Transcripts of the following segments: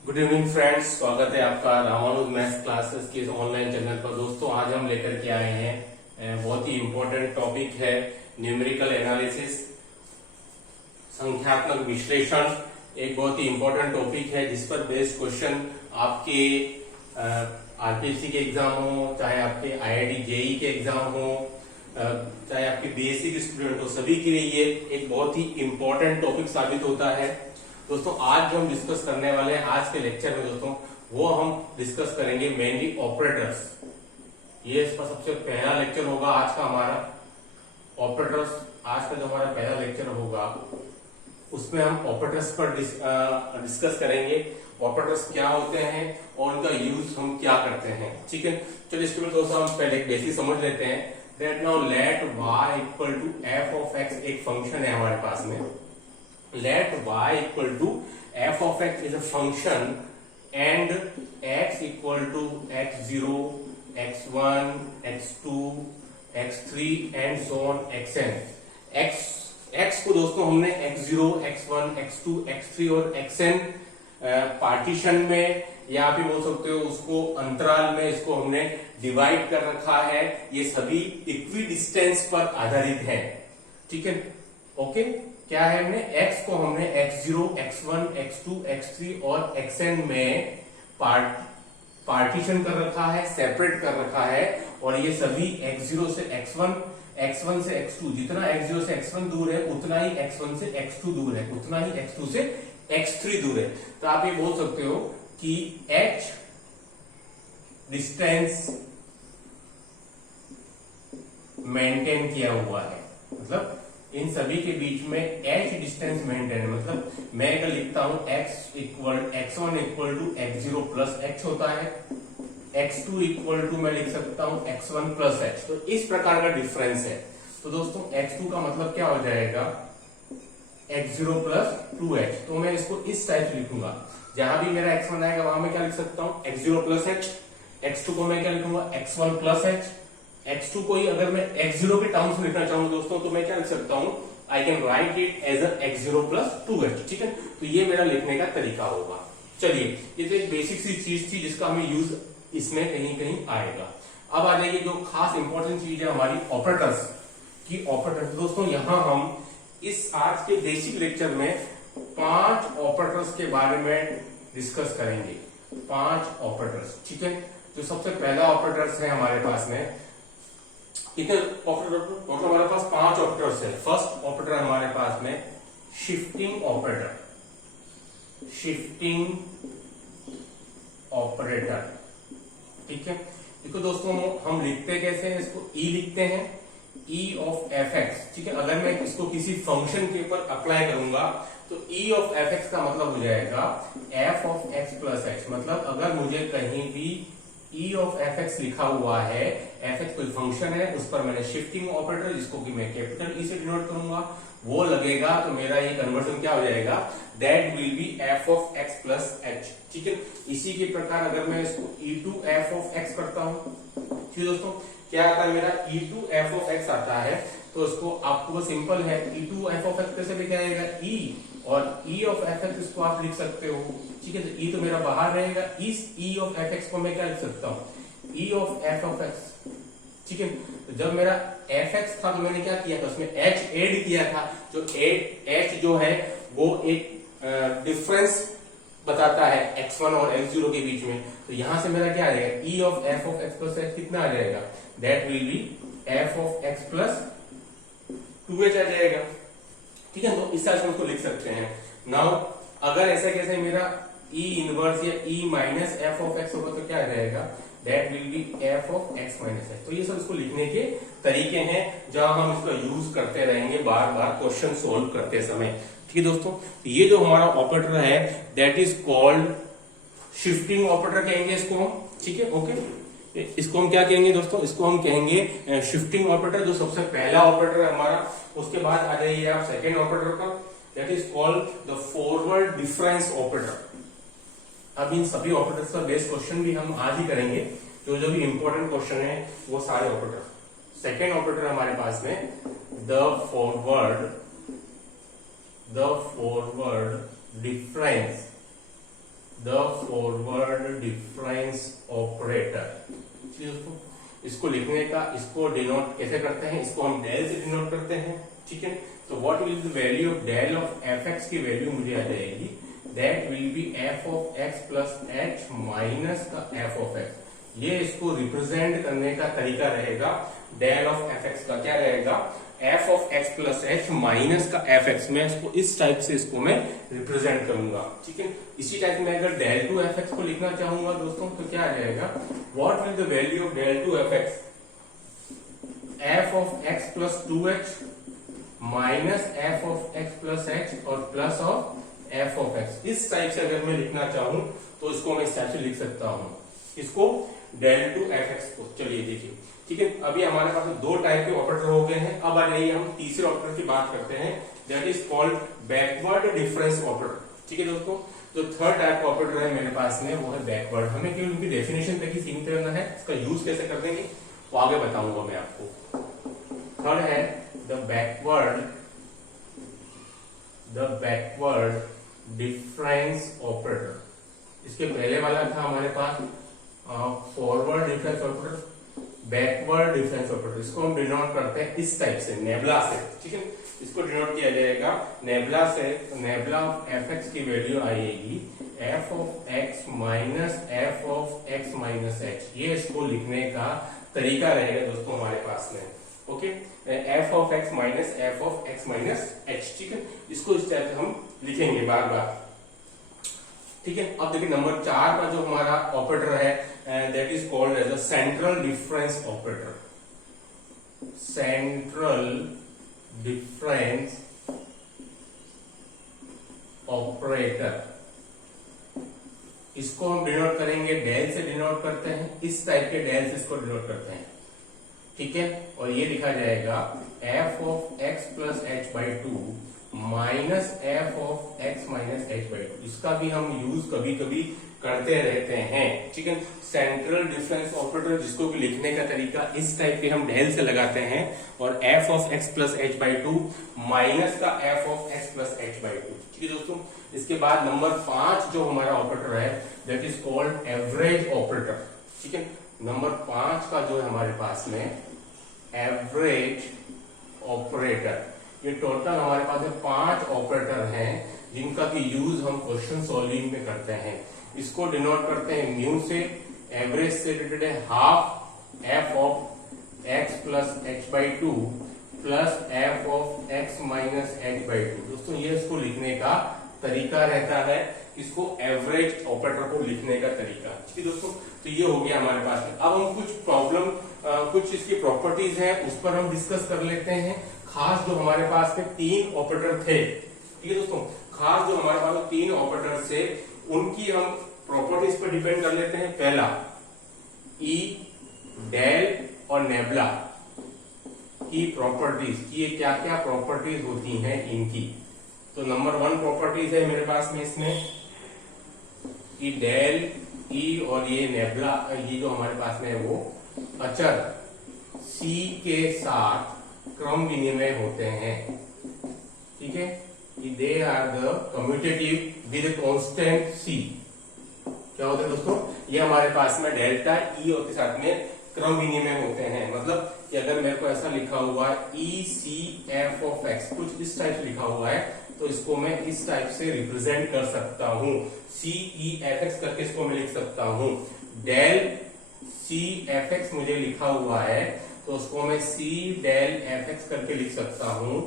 Good evening friends, स्वागत है आपका रामानुज मैथ्स क्लासेस के ऑनलाइन चैनल पर। दोस्तों आज हम लेकर के आए हैं बहुत ही इम्पोर्टेंट टॉपिक है न्यूमेरिकल एनालिसिस, संख्यात्मक विश्लेषण। एक बहुत ही इम्पोर्टेंट टॉपिक है जिस पर बेस्ड क्वेश्चन आपके आरपीएससी के एग्जाम हो, चाहे आपके आईआईटी जेई के एग्जाम हो, चाहे आपके बेसिक स्टूडेंट हो, सभी के लिए ये एक बहुत ही इम्पोर्टेंट टॉपिक साबित होता है। दोस्तों आज जो हम डिस्कस करने वाले हैं आज के लेक्चर में दोस्तों, वो हम डिस्कस करेंगे मेनली ऑपरेटर्स। ये इसका सबसे पहला लेक्चर होगा आज का हमारा ऑपरेटर्स। आज का जो हमारा पहला लेक्चर होगा उसमें हम ऑपरेटर्स पर डिस्कस करेंगे। ऑपरेटर्स क्या होते हैं और उनका यूज हम क्या करते हैं, ठीक है। चलिए स्टूडेंट दोस्तों हम पहले एक बेसिक समझ लेते हैं। That now let y equal to f of x एक फंक्शन है हमारे पास में। Let y equal to f of x is a function and x equal to x0, x1, x2, x3 and so on xn। x को दोस्तों हमने x0, x1, x2, x3 और xn partition में या आप बोल सकते हो उसको अंतराल में इसको हमने डिवाइड कर रखा है। ये सभी इक्वी डिस्टेंस पर आधारित है, ठीक है। ओके, क्या है हमने x को हमने x0, x1, x2, x3 और xn में पार्टीशन कर रखा है, सेपरेट कर रखा है। और ये सभी x0 से x1, x1 से x2, जितना x0 से x1 दूर है उतना ही x1 से x2 दूर है, उतना ही x2 से x3 दूर है। तो आप ये बोल सकते हो कि h डिस्टेंस मेंटेन किया हुआ है, मतलब इन सभी के बीच में h डिस्टेंस मेंटेन है। मतलब मैं अगर लिखता हूं x1 equal to x0 plus h होता है, x2 इक्वल टू मैं लिख सकता हूं x1 प्लस h। तो इस प्रकार का डिफरेंस है। तो दोस्तों x2 का मतलब क्या हो जाएगा x0 प्लस 2h। तो मैं इसको इस टाइप से लिखूंगा, जहां भी मेरा x1 आएगा वहां मैं क्या लिख सकता हूं x0 प्लस h। x2 को मैं क्या लिखूंगा x1 प्लस h। x2 को ही अगर मैं x0 के टर्म्स में लिखना चाहूँ दोस्तों तो मैं क्या लिख सकता हूँ, I can write it as x0 plus 2h, ठीक है। तो ये मेरा लिखने का तरीका होगा। चलिए, ये तो एक बेसिक सी चीज थी जिसका हमें यूज इसमें कहीं कहीं आएगा। अब आ जाइए जो खास इंपॉर्टेंट चीज है हमारी ऑपरेटर्स की। ऑपरेटर्स दोस्तों यहाँ हम इस आज के बेसिक लेक्चर में 5 ऑपरेटर्स के बारे में डिस्कस करेंगे। 5 ऑपरेटर्स, ठीक है। जो सबसे पहला ऑपरेटर्स है हमारे पास में, कितने ऑपरेटर, टोटल हमारे पास 5 ऑपरेटर्स है। फर्स्ट ऑपरेटर हमारे पास में शिफ्टिंग ऑपरेटर, शिफ्टिंग ऑपरेटर, ठीक है। देखो दोस्तों हम लिखते कैसे हैं, इसको ई लिखते हैं, ई ऑफ एफ एक्स, ठीक है। अगर मैं इसको किसी फंक्शन के ऊपर अप्लाई करूंगा तो ई ऑफ एफ एक्स का मतलब हो जाएगा F of x plus x. मतलब अगर मुझे कहीं भी ई ऑफ एफ एक्स लिखा हुआ है, एफ एक्स कोई फंक्शन है, उस पर मैंने शिफ्टिंग ऑपरेटर जिसको कि मैं कैपिटल ई से डिनोट करूंगा वो लगेगा, तो मेरा ये कन्वर्जन क्या हो जाएगा, that will be F of x plus H, ठीक है। इसी के प्रकार अगर मैं इसको ई टू एफ ऑफ एक्स करता हूं, ठीक है दोस्तों, क्या आता है मेरा ई टू एफ ऑफ एक्स आता है। तो इसको आपको सिंपल है, ई टू एफ ऑफ एक्स कैसे लिखा जाएगा, ई और ई ऑफ एफ एक्स इसको आप लिख सकते हो, ठीक है। तो ई तो मेरा बाहर रहेगा, इस ई ऑफ एफ एक्स को मैं क्या लिख सकता हूँ, ई ऑफ एफ ऑफ एक्स, ठीक है। तो जब मेरा एफ एक्स था तो मैंने क्या किया था, उसमें एच एड किया था। जो एच जो है वो एक डिफरेंस बताता है x1 और x0 के बीच में। तो यहां से मेरा क्या आ जाएगा, ई of f of x plus H कितना आ जाएगा, that will be F of x plus 2h आ जाएगा, ठीक है। तो इस तरह से उसको लिख सकते हैं। नाउ अगर ऐसा कैसे मेरा ई इनवर्स या E minus F of x होगा तो क्या आ जाएगा, that will be F of x minus x. तो ये सब इसको लिखने के तरीके हैं जहां हम इसका यूज करते रहेंगे बार बार क्वेश्चन सोल्व करते समय, ठीक है दोस्तों। तो ये जो हमारा ऑपरेटर है that is called shifting operator कहेंगे इसको हम, ठीक है। ओके, इसको हम क्या कहेंगे दोस्तों, इसको हम कहेंगे शिफ्टिंग ऑपरेटर, जो सबसे पहला ऑपरेटर है हमारा। उसके बाद आ जाइए आप सेकेंड ऑपरेटर का, that is called the forward difference operator. अब इन सभी ऑपरेटर्स का बेस क्वेश्चन भी हम आज ही करेंगे। जो भी इंपॉर्टेंट क्वेश्चन है वो सारे ऑपरेटर। सेकेंड ऑपरेटर हमारे पास में the forward difference the forward difference operator. दोस्तों इसको लिखने का, इसको डिनोट कैसे करते हैं, इसको हम डेल से डिनोट करते हैं। ठीक है, तो what will the value of del of F X की वैल्यू मुझे आ जाएगी, that will be F of x plus H minus का एफ ऑफ एक्स। ये इसको रिप्रेजेंट करने का तरीका रहेगा डेल ऑफ एफ एक्स का, क्या रहेगा, F of x plus H minus का एफ एक्स। मैं इसको इस टाइप से इसको मैं रिप्रेजेंट करूंगा। ठीक है, इसी टाइप में अगर डेल टू एफ एक्स को लिखना चाहूंगा दोस्तों तो क्या आ जाएगा, what will the value of del two F x, f of x plus two h minus F of x plus h और plus of f of x. इस टाइप से अगर मैं लिखना चाहूं तो इसको मैं इस टाइप से लिख सकता हूं, इसको डेल टू एफ एक्स को। चलिए देखिए, ठीक है, अभी हमारे पास दो टाइप के ऑपरेटर हो गए हैं। अब आ जाइए हम तीसरे ऑपरेटर की बात करते हैं, that is called backward difference operator. ठीक है दोस्तों, जो थर्ड टाइप का ऑपरेटर है मेरे पास में वो है बैकवर्ड। हमें केवल उनकी डेफिनेशन तक ही सीमित रहना है, इसका यूज कैसे कर देंगे वो आगे बताऊंगा मैं आपको। थर्ड है द बैकवर्ड डिफरेंस ऑपरेटर। इसके पहले वाला था हमारे पास forward difference operator, backward difference operator. इसको हम डिनोट करते हैं इस टाइप से, नेबला से। ठीक है, इसको डिनोट किया जाएगा नेबला से। नेबला ऑफ एफ एक्स की वैल्यू आएगी F of x minus F of x minus H. ये इसको लिखने का तरीका रहेगा दोस्तों हमारे पास में। Okay, F of x minus F of x minus H. ठीक है, इसको इस टाइप से हम लिखेंगे बार बार। ठीक है, अब देखिए नंबर 4 का जो हमारा ऑपरेटर है that is called as a central difference operator. Central difference operator, इसको हम डिनोट करेंगे डेल से डिनोट करते हैं, इस टाइप के डेल से इसको डिनोट करते हैं। ठीक है, और ये लिखा जाएगा F of x plus h by two minus F of x minus H by to. इसका भी हम यूज कभी कभी करते रहते हैं। ठीक है, सेंट्रल डिफरेंस ऑपरेटर जिसको भी लिखने का तरीका इस टाइप के हम डेल से लगाते हैं, और f of x plus h by two minus का F of x plus h by two. ठीक है दोस्तों, इसके बाद नंबर 5 जो हमारा ऑपरेटर है that is called average operator. ठीक है, नंबर 5 का जो है हमारे पास में एवरेज ऑपरेटर। ये टोटल हमारे पास में 5 ऑपरेटर हैं जिनका की यूज हम क्वेश्चन सॉल्विंग में करते हैं। इसको डिनोट करते हैं म्यू से, एवरेज से रिलेटेड है half F of x plus h by two plus F of x minus H by to. दोस्तों ये इसको लिखने का तरीका रहता है, इसको एवरेज ऑपरेटर को लिखने का तरीका। ठीक है दोस्तों, तो ये हो गया हमारे पास में। अब हम कुछ प्रॉब्लम, कुछ इसकी प्रॉपर्टीज हैं उस पर हम डिस्कस कर लेते हैं। खास जो हमारे पास में 3 ऑपरेटर थे, ठीक है दोस्तों, खास जो हमारे पास 3 ऑपरेटर थे उनकी हम प्रॉपर्टीज पर डिपेंड कर लेते हैं। पहला ई, डेल और नेबला की प्रॉपर्टीज, ये क्या क्या प्रॉपर्टीज होती हैं इनकी। तो नंबर 1 प्रॉपर्टीज है मेरे पास में इसमें कि डेल, ई और ये नेबला, ये जो हमारे पास में है वो अचर सी के साथ क्रम विनिमय होते हैं। ठीक है, they are the commutative with constant C. क्या होता है दोस्तों, ये हमारे पास में डेल्टा ई के साथ में क्रम विनिमय होते हैं। मतलब कि अगर मेरे को ऐसा लिखा हुआ है ई सी एफ ऑफ एक्स, कुछ इस टाइप से लिखा हुआ है तो इसको मैं इस टाइप से रिप्रेजेंट कर सकता हूं। सी ई एफ एक्स करके इसको मैं लिख सकता हूं। डेल सी एफ एक्स मुझे लिखा हुआ है तो उसको मैं सी डेल एफ एक्स करके लिख सकता हूं।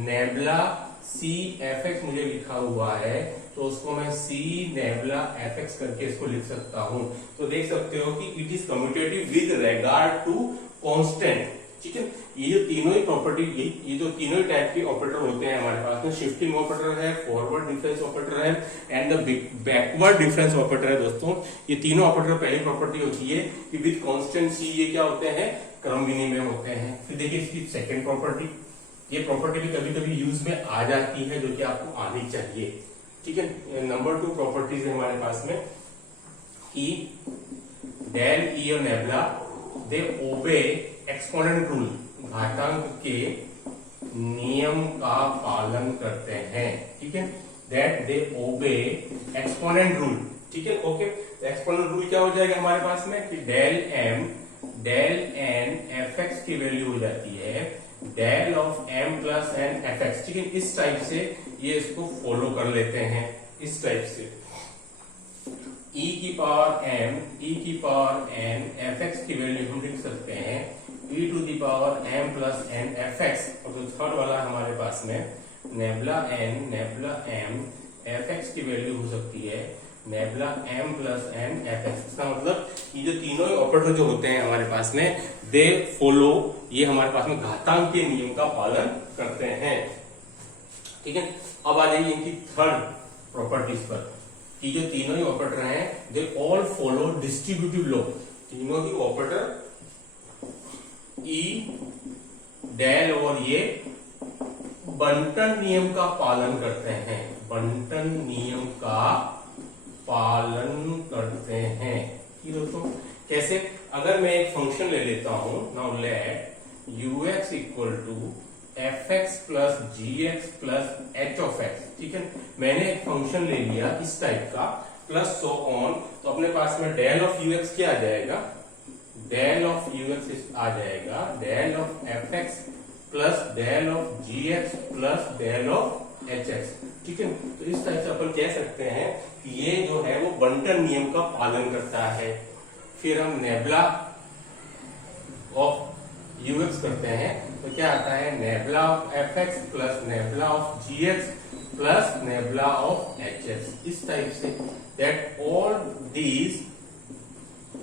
नेबला सी एफ एक्स मुझे लिखा हुआ है तो उसको मैं सी नेबला एफ एक्स करके इसको लिख सकता हूं। तो देख सकते हो कि it is commutative with regard to constant. ठीक है, ये जो तीनों ही प्रॉपर्टी, ये जो तीनों ही टाइप के ऑपरेटर होते हैं हमारे पास में, शिफ्टिंग ऑपरेटर है, फॉरवर्ड डिफरेंस ऑपरेटर है and the backward difference operator है। दोस्तों ये तीनों ऑपरेटर पहली प्रॉपर्टी होती है कि विद कांस्टेंट सी ये क्या होते हैं, क्रम विनिमय होते हैं। फिर देखिए इसकी सेकेंड प्रॉपर्टी, ये प्रॉपर्टी भी कभी कभी यूज में आ जाती है जो कि आपको आनी चाहिए। ठीक है, नंबर 2 प्रॉपर्टीज है हमारे पास में कि डेल ई और नेबला दे ओबे एक्सपोनेंट रूल, घातांक के नियम का पालन करते हैं। ठीक है, दैट दे ओबे एक्सपोनेंट रूल। ठीक है, ओके। एक्सपोनेंट रूल क्या हो जाएगा हमारे पास में कि del M del N F X की वैल्यू हो जाती है del of M plus N F X. ठीक है, इस टाइप से ये इसको फॉलो कर लेते हैं, इस टाइप से e की पावर m e की पावर n एफ एक्स की वैल्यू हम लिख सकते हैं e to the power m plus n F X. और जो थर्ड वाला हमारे पास में nabla n nabla m F X की वैल्यू हो सकती है nabla m plus n F X. इसका मतलब ये जो तीनों ऑपरेटर जो होते हैं हमारे पास में दे फॉलो, ये हमारे पास में घातांक के नियम का पालन करते हैं। ठीक है, अब आ जाइए इनकी थर्ड प्रॉपर्टीज पर कि जो तीनों ही ऑपरेटर हैं they all follow distributive law. तीनों ही ऑपरेटर ई डेल और ये बंटन नियम का पालन करते हैं, बंटन नियम का पालन करते हैं। कि दोस्तों कैसे, अगर मैं एक फंक्शन ले लेता हूं, now let ux equal to F x plus G x plus H of X. ठीक है, मैंने एक फंक्शन ले लिया इस टाइप का प्लस सो ऑन, तो अपने पास में डेल ऑफ यू एक्स क्या आ जाएगा, डेल ऑफ यू एक्स आ जाएगा del of F x plus del of ji x plus del of H X. ठीक है, तो इस टाइप से अपन कह सकते हैं कि ये जो है वो बंटन नियम का पालन करता है। फिर हम नेबला ऑफ यू एक्स करते हैं तो क्या आता है nabla of F x plus nabla of ji x plus nabla of H x. इस टाइप से that all these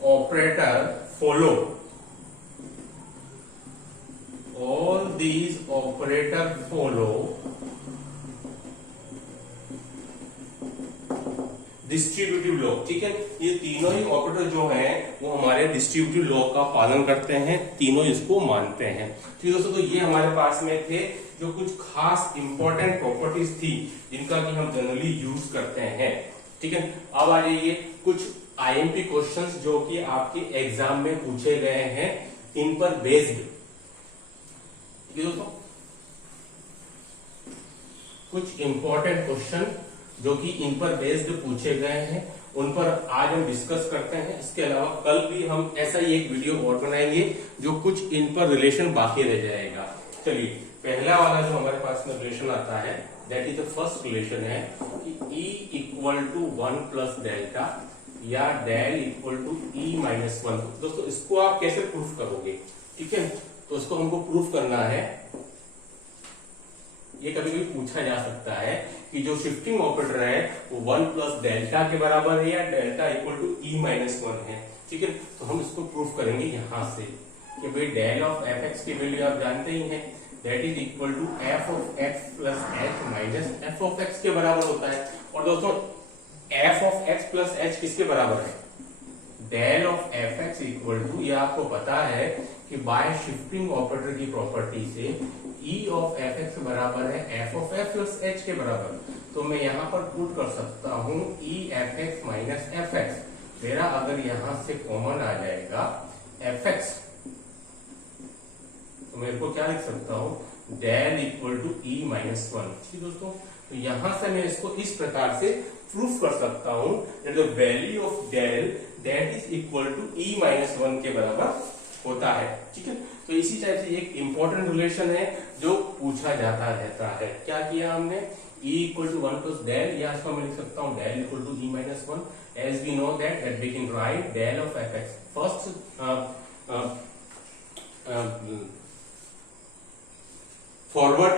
operator follow, all these operator follow distributive law. ठीक है, ये तीनों ही ऑपरेटर जो हैं वो हमारे डिस्ट्रीब्यूटिव लॉ का पालन करते हैं, तीनों इसको मानते हैं। ठीक है दोस्तों, तो ये हमारे पास में थे जो कुछ खास इंपॉर्टेंट प्रॉपर्टीज थी जिनका कि हम जनरली यूज करते हैं। ठीक है, अब आ जाइए कुछ आईएमपी क्वेश्चंस जो कि आपके एग्जाम में पूछे गए हैं इन पर बेस्ड। दोस्तों कुछ इंपॉर्टेंट क्वेश्चन जो कि इन पर बेस्ड पूछे गए हैं उन पर आज हम डिस्कस करते हैं। इसके अलावा कल भी हम ऐसा ही एक वीडियो और बनाएंगे जो कुछ इन पर रिलेशन बाकी रह जाएगा। चलिए, पहला वाला जो हमारे पास में रिलेशन आता है that is the first relation है कि E equal to 1 plus delta या del equal to E minus 1। दोस्तों इसको आप कैसे प्रूफ करोगे? ठीक है, तो उसको हमको प्रूफ करना है। ये कभी कभी पूछा जा सकता है कि जो शिफ्टिंग ऑपरेटर है वो 1 प्लस डेल्टा के बराबर है या delta equal to E minus 1 है। ठीक है, तो हम इसको प्रूफ करेंगे यहां से कि भाई डेल ऑफ एफ एक्स की वैल्यू आप जानते ही हैं that is equal to F of x plus H minus F of X के बराबर होता है। और दोस्तों F of x plus H किसके बराबर है? Del of F X equal to, ये आपको पता है कि बाय शिफ्टिंग ऑपरेटर की प्रॉपर्टी से E ऑफ एफ एक्स बराबर है F of F plus H के बराबर। तो मैं यहां पर पुट कर सकता हूं E F X minus F x. मेरा अगर यहां से कॉमन आ जाएगा एफ एक्स तो मेरे को क्या लिख सकता हूं del equal to E minus 1। ठीक दोस्तों, तो यहां से मैं इसको इस प्रकार से प्रूफ कर सकता हूं that the value of del that is equal to E minus 1 के बराबर होता है। ठीक है, तो इसी टाइप से एक इंपॉर्टेंट रिलेशन है जो पूछा जाता रहता है। क्या किया हमने? E equal to 1 plus del, या इसको मैं लिख सकता हूं del equal to E minus 1 as we know that we can write del of F X. First forward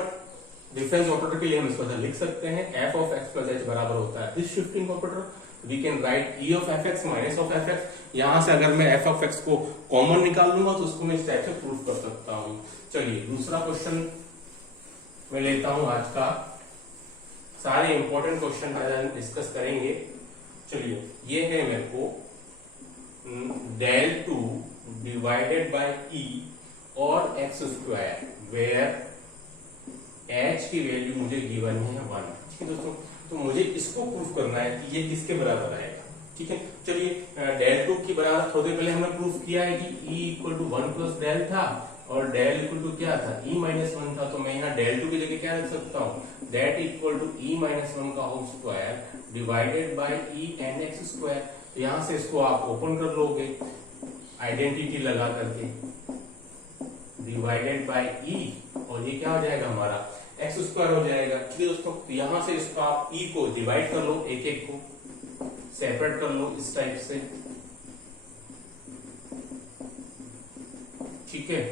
difference operator के लिए हम इसको लिख सकते हैं F of x plus H बराबर होता है this shifting operator, we can write E of F X minus of F X. यहां से अगर मैं एफ ऑफ एक्स को कॉमन निकाल लूंगा तो उसको मैं इस टाइप से प्रूफ कर सकता हूं। चलिए दूसरा क्वेश्चन मैं लेता हूं आज का। सारे इंपॉर्टेंट क्वेश्चन डिस्कस करेंगे। चलिए, ये है मेरे को डेल 2 डिवाइडेड बाय E और एक्स स्क्वायर वेयर h की वैल्यू मुझे गिवन है 1। ठीक है दोस्तों, तो मुझे इसको प्रूफ करना है कि ये किसके बराबर आएगा। ठीक है, चलिए डेल 2 की बराबर थोड़ी पहले हमने प्रूफ किया है कि E equal to 1 plus del था, और डेल इक्वल टू क्या था, e माइनस वन था, तो मैं यहाँ डेल टू की जगह क्या रख सकता हूँ, that equal to e minus one का whole square divided by e n x square. तो यहाँ से इसको आप ओपन कर लोगे आइडेंटिटी लगा करके, डिवाइडेड बाई e, और ये क्या हो जाएगा हमारा एक्स स्क्वायर हो जाएगा। ठीक है दोस्तों, तो यहाँ से इसको आप e को डिवाइड कर लो, एक एक को सेपरेट कर लो इस टाइप से। ठीक है,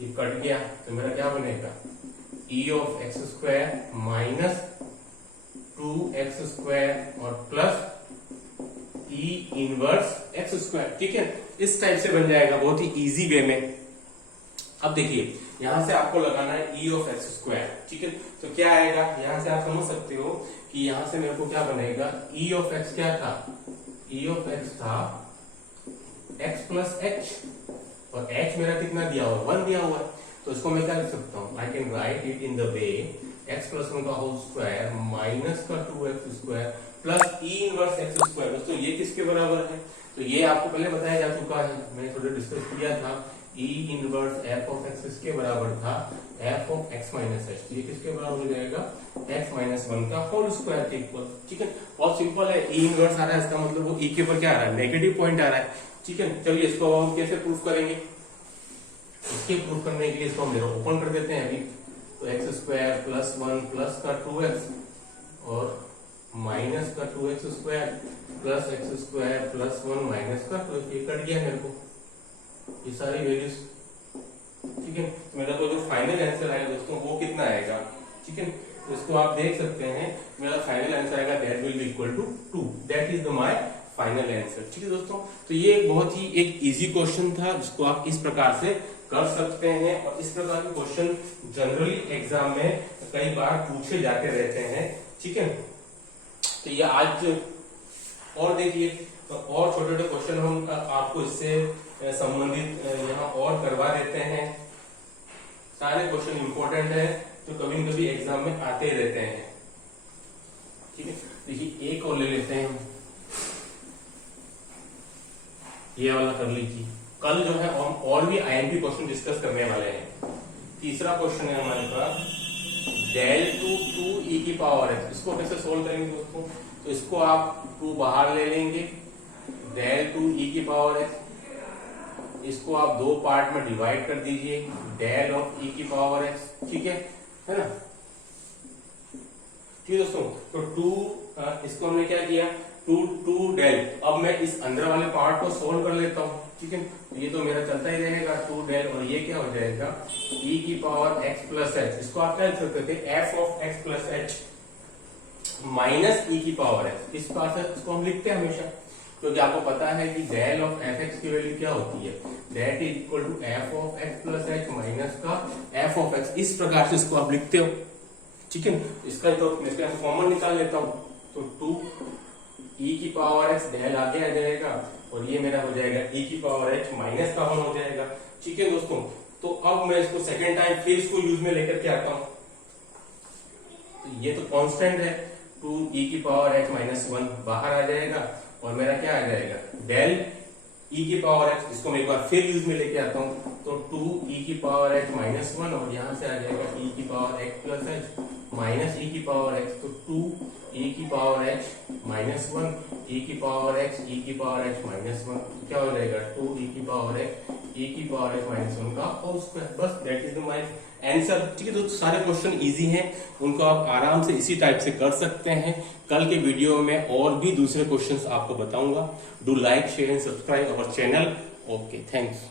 ये कट गया तो मेरा क्या बनेगा, e of x square minus 2x square और plus e inverse x square. ठीक है, इस टाइप से बन जाएगा बहुत ही इजी वे में। अब देखिए यहां से आपको लगाना है e ऑफ एक्स स्क्वायर। ठीक है, तो क्या आएगा, यहां से आप समझ सकते हो कि यहां से मेरे को क्या बनेगा, e ऑफ एक्स क्या था, e ऑफ एक्स था x प्लस एच, और h मेरा कितना दिया हुआ है, 1 दिया हुआ है। तो इसको मैं क्या लिख सकता हूँ, I can write it in the way x plus one का होल स्क्वायर माइनस का 2x square plus e inverse x square. दोस्तों ये किसके बराबर है, तो ये आपको पहले बताया जा चुका है, मैंने थोड़ा डिस्कस किया था। e inverse f of x किसके बराबर था, f of x minus h। ये किसके बराबर हो जाएगा, x माइनस वन का होल स्क्वायर के इक्वल। ठीक है, बहुत सिंपल है, e इनवर्स आ रहा है, इसका मतलब वो e के ऊपर क्या आ रहा है, नेगेटिव पॉइंट आ रहा है। ठीक है, चलिए इसको हम कैसे प्रूफ करेंगे, इसके प्रूफ करने के लिए इसको हम ओपन कर देते हैं अभी। तो x square plus one plus का 2x और माइनस का 2x square plus x square plus one minus का 2x, ये कट गया मेरे को ये सारी वैल्यूज। ठीक है, तो मेरा तो जो फाइनल आंसर आएगा दोस्तों वो कितना आएगा। ठीक है, तो इसको आप देख सकते हैं, मेरा फाइनल आंसर आएगा that will be equal to 2, that is the my final answer. ठीक है दोस्तों, तो ये बहुत ही एक इजी क्वेश्चन था जिसको आप इस प्रकार से कर सकते हैं, और इस प्रकार के क्वेश्चन जनरली एग्जाम में कई बार पूछे जाते रहते हैं। ठीक है, तो ये आज और देखिए, तो और छोटे छोटे क्वेश्चन हम आपको इससे संबंधित यहाँ और करवा देते हैं। सारे क्वेश्चन इंपॉर्टेंट है, तो कभी न कभी एग्जाम में आते ही रहते हैं। ठीक है, देखिए एक और ले लेते हैं, ये वाला कर लीजिए। कल जो है हम और भी आईएमपी क्वेश्चन डिस्कस करने वाले हैं। तीसरा क्वेश्चन है हमारे पास डेल टू 2e की पावर है। इसको कैसे सोल्व करेंगे दोस्तों, तो इसको आप 2 बाहर ले लेंगे, डेल 2e की पावर है, इसको आप 2 पार्ट में डिवाइड कर दीजिए, डेल ऑफ e की पावर x। ठीक है ना, ठीक है दोस्तों, तो 2 इसको हमने क्या किया, 2 डेल। अब मैं इस अंदर वाले पार्ट को सोल्व कर लेता हूँ। ठीक है, ये तो मेरा चलता ही रहेगा 2 डेल, और ये क्या हो जाएगा e की पावर x प्लस एच। इसको आप क्या लिख सकते थे, f of x plus H minus e की पावर x। इस पास इसको हम लिखते हैं हमेशा, क्योंकि आपको पता है कि डेल ऑफ एफ एक्स की वैल्यू क्या होती है, that is equal to F of x plus H minus का एफ ऑफ एक्स। इस प्रकार से इसको आप लिखते हो। ठीक है, इसका तो इसका कॉमन निकाल लेता हूं, तो 2 e की पावर x डेल आगे आ जाएगा, और ये मेरा हो जाएगा e की पावर h माइनस का 1 हो जाएगा। ठीक है दोस्तों, तो अब मैं इसको सेकेंड टाइम फिर इसको यूज में लेकर के आता हूं। तो ये तो कांस्टेंट है, 2 e की पावर h माइनस 1 बाहर आ जाएगा, और मेरा क्या आ जाएगा डेल e की पावर x। इसको मैं एक बार फिर यूज में लेके आता हूं, तो 2 e की पावर h माइनस 1, और यहां से आ जाएगा e की power x plus h minus e की पावर x। तो 2 e की पावर h माइनस 1 e की पावर x e की पावर h माइनस 1, क्या हो जाएगा 2 e की पावर x e की पावर h माइनस 1 का होल स्क्वायर। बस that is the my answer. ठीक है दोस्तों, सारे क्वेश्चन इजी हैं, उनको आप आराम से इसी टाइप से कर सकते हैं। कल के वीडियो में और भी दूसरे क्वेश्चंस आपको बताऊंगा। Do like share and subscribe our channel. Okay, thanks.